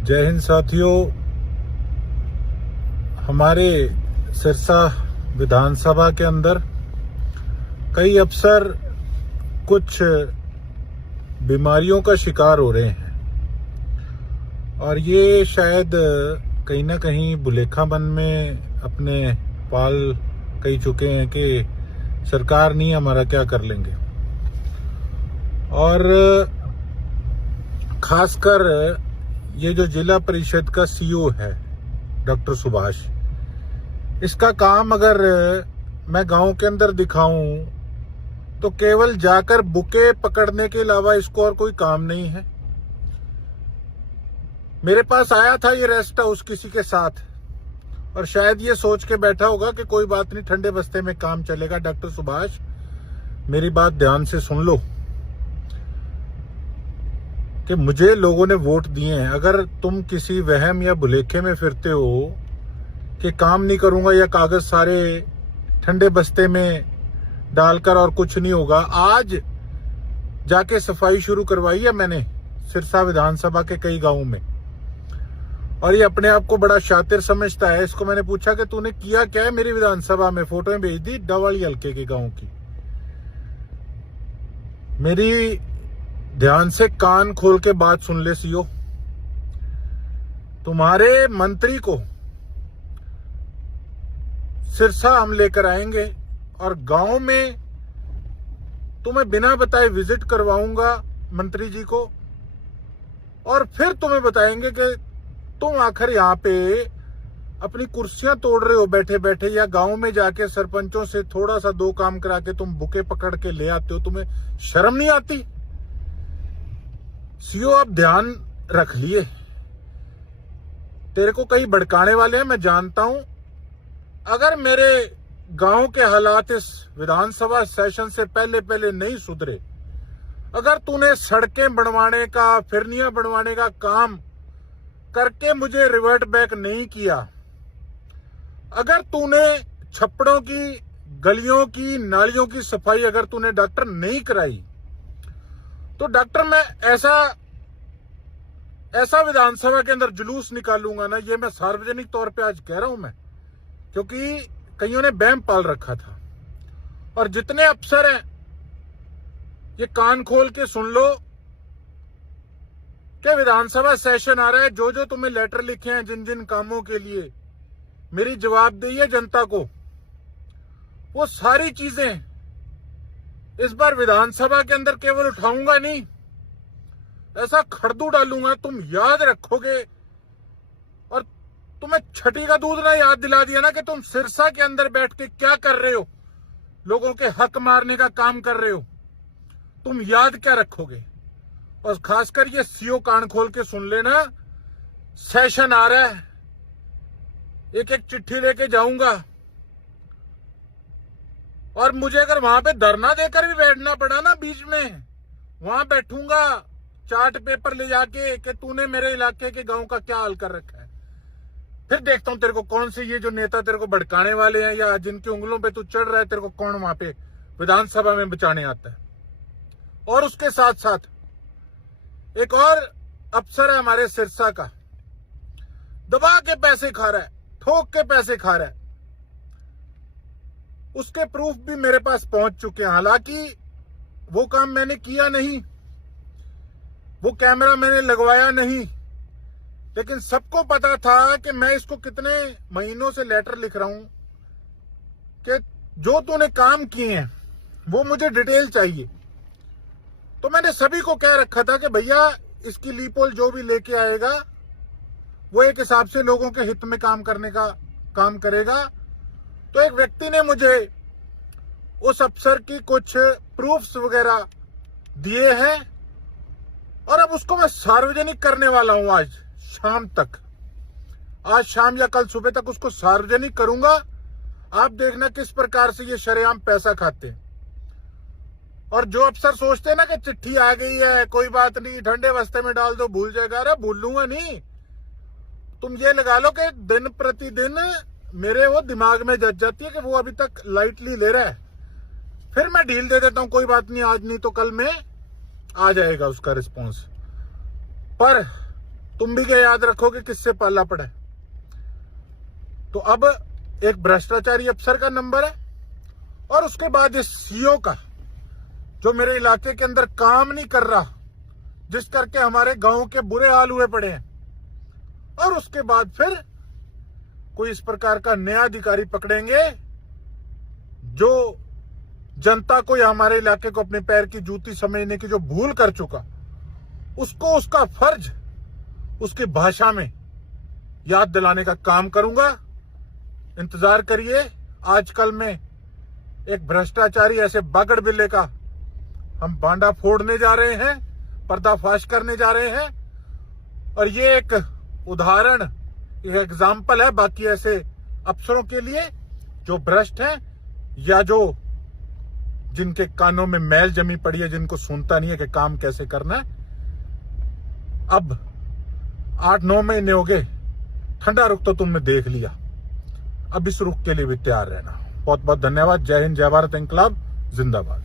जय हिंद साथियों। हमारे सिरसा विधानसभा के अंदर कई अफसर कुछ बीमारियों का शिकार हो रहे हैं और ये शायद कहीं ना कहीं बुलेखापन में अपने पाल कही चुके हैं कि सरकार नहीं, हमारा क्या कर लेंगे। और खासकर ये जो जिला परिषद का सीईओ है डॉक्टर सुभाष, इसका काम अगर मैं गांव के अंदर दिखाऊं तो केवल जाकर बुके पकड़ने के अलावा इसको और कोई काम नहीं है। मेरे पास आया था ये रेस्ट हाउस किसी के साथ और शायद ये सोच के बैठा होगा कि कोई बात नहीं, ठंडे बस्ते में काम चलेगा। डॉक्टर सुभाष, मेरी बात ध्यान से सुन लो कि मुझे लोगों ने वोट दिए हैं। अगर तुम किसी वहम या भुलेखे में फिरते हो कि काम नहीं करूंगा या कागज सारे ठंडे बस्ते में डालकर और कुछ नहीं होगा, आज जाके सफाई शुरू करवाई है मैंने सिरसा विधानसभा के कई गांवों में और ये अपने आप को बड़ा शातिर समझता है। इसको मैंने पूछा कि तूने किया क्या है मेरी विधानसभा में, फोटो भेज दी डवाली हल्के के गांव की। मेरी ध्यान से कान खोल के बात सुन ले सीओ, तुम्हारे मंत्री को सिरसा हम लेकर आएंगे और गांव में तुम्हें बिना बताए विजिट करवाऊंगा मंत्री जी को और फिर तुम्हें बताएंगे कि तुम आखिर यहाँ पे अपनी कुर्सियां तोड़ रहे हो बैठे बैठे, या गांव में जाके सरपंचों से थोड़ा सा दो काम करा के तुम बुके पकड़ के ले आते हो। तुम्हें शर्म नहीं आती? सीओ, अब ध्यान रख लिए, तेरे को कई भड़काने वाले हैं, मैं जानता हूं। अगर मेरे गांव के हालात इस विधानसभा सेशन से पहले पहले नहीं सुधरे, अगर तूने सड़कें बनवाने का, फिरनियां बनवाने का काम करके मुझे रिवर्ट बैक नहीं किया, अगर तूने छप्पड़ों की, गलियों की, नालियों की सफाई अगर तूने डॉक्टर नहीं कराई, तो डॉक्टर मैं ऐसा विधानसभा के अंदर जुलूस निकालूंगा ना, ये मैं सार्वजनिक तौर पे आज कह रहा हूं मैं, क्योंकि कईयों ने वहम पाल रखा था। और जितने अफसर हैं ये कान खोल के सुन लो कि विधानसभा सेशन आ रहा है, जो जो तुम्हें लेटर लिखे हैं जिन जिन कामों के लिए मेरी जवाबदेही है जनता को, वो सारी चीजें इस बार विधानसभा के अंदर केवल उठाऊंगा नहीं, ऐसा खड़दू डालूंगा, तुम याद रखोगे। और तुम्हें छठी का दूध ना याद दिला दिया ना कि तुम सिरसा के अंदर बैठ के क्या कर रहे हो, लोगों के हक मारने का काम कर रहे हो, तुम याद क्या रखोगे। और खासकर ये सीओ, कान खोल के सुन लेना, सेशन आ रहा है, एक एक चिट्ठी लेके जाऊंगा और मुझे अगर वहां पे धरना देकर भी बैठना पड़ा ना, बीच में वहां बैठूंगा चार्ट पेपर ले जाके कि तूने मेरे इलाके के गांव का क्या हाल कर रखा है। फिर देखता हूं तेरे को कौन से ये जो नेता तेरे को भड़काने वाले हैं या जिनकी उंगलों पे तू चढ़ रहा है, तेरे को कौन वहां पे विधानसभा में बचाने आता है। और उसके साथ साथ एक और अफसर है हमारे सिरसा का, दबा के पैसे खा रहा है, ठोक के पैसे खा रहा है, उसके प्रूफ भी मेरे पास पहुंच चुके हैं। हालांकि वो काम मैंने किया नहीं, वो कैमरा मैंने लगवाया नहीं, लेकिन सबको पता था कि मैं इसको कितने महीनों से लेटर लिख रहा हूं कि जो तूने काम किए हैं वो मुझे डिटेल चाहिए। तो मैंने सभी को कह रखा था कि भैया इसकी लीपोल जो भी लेके आएगा वो एक हिसाब से लोगों के हित में काम करने का काम करेगा। तो एक व्यक्ति ने मुझे उस अफसर की कुछ प्रूफ्स वगैरह दिए हैं और अब उसको मैं सार्वजनिक करने वाला हूं। आज शाम तक, आज शाम या कल सुबह तक उसको सार्वजनिक करूंगा। आप देखना किस प्रकार से ये शरेआम पैसा खाते हैं। और जो अफसर सोचते हैं ना कि चिट्ठी आ गई है, कोई बात नहीं, ठंडे बस्ते में डाल दो, भूल जाएगा, अरे भूल लूंगा नहीं। तुम ये लगा लो कि दिन प्रतिदिन मेरे वो दिमाग में जच जाती है कि वो अभी तक लाइटली ले रहा है, फिर मैं ढील दे देता हूं, कोई बात नहीं, आज नहीं तो कल में आ जाएगा उसका रिस्पॉन्स। पर तुम भी क्या याद रखोगे किससे पाला पड़ा है। तो अब एक भ्रष्टाचारी अफसर का नंबर है और उसके बाद इस सीओ का, जो मेरे इलाके के अंदर काम नहीं कर रहा, जिस करके हमारे गांव के बुरे हाल हुए पड़े हैं। और उसके बाद फिर कोई इस प्रकार का नया अधिकारी पकड़ेंगे जो जनता को या हमारे इलाके को अपने पैर की जूती समझने की जो भूल कर चुका, उसको उसका फर्ज उसकी भाषा में याद दिलाने का काम करूंगा। इंतजार करिए। आजकल में एक भ्रष्टाचारी ऐसे बागड़ बिल्ले का हम बांडा फोड़ने जा रहे हैं, पर्दाफाश करने जा रहे हैं। और ये एक उदाहरण, एक एग्जाम्पल है बाकी ऐसे अफसरों के लिए जो भ्रष्ट हैं या जो जिनके कानों में मैल जमी पड़ी है, जिनको सुनता नहीं है कि काम कैसे करना है। अब 8-9 महीने हो गए, ठंडा रुख तो तुमने देख लिया, अब इस रुख के लिए भी तैयार रहना। बहुत बहुत धन्यवाद। जय हिंद, जय भारत, इंकलाब जिंदाबाद।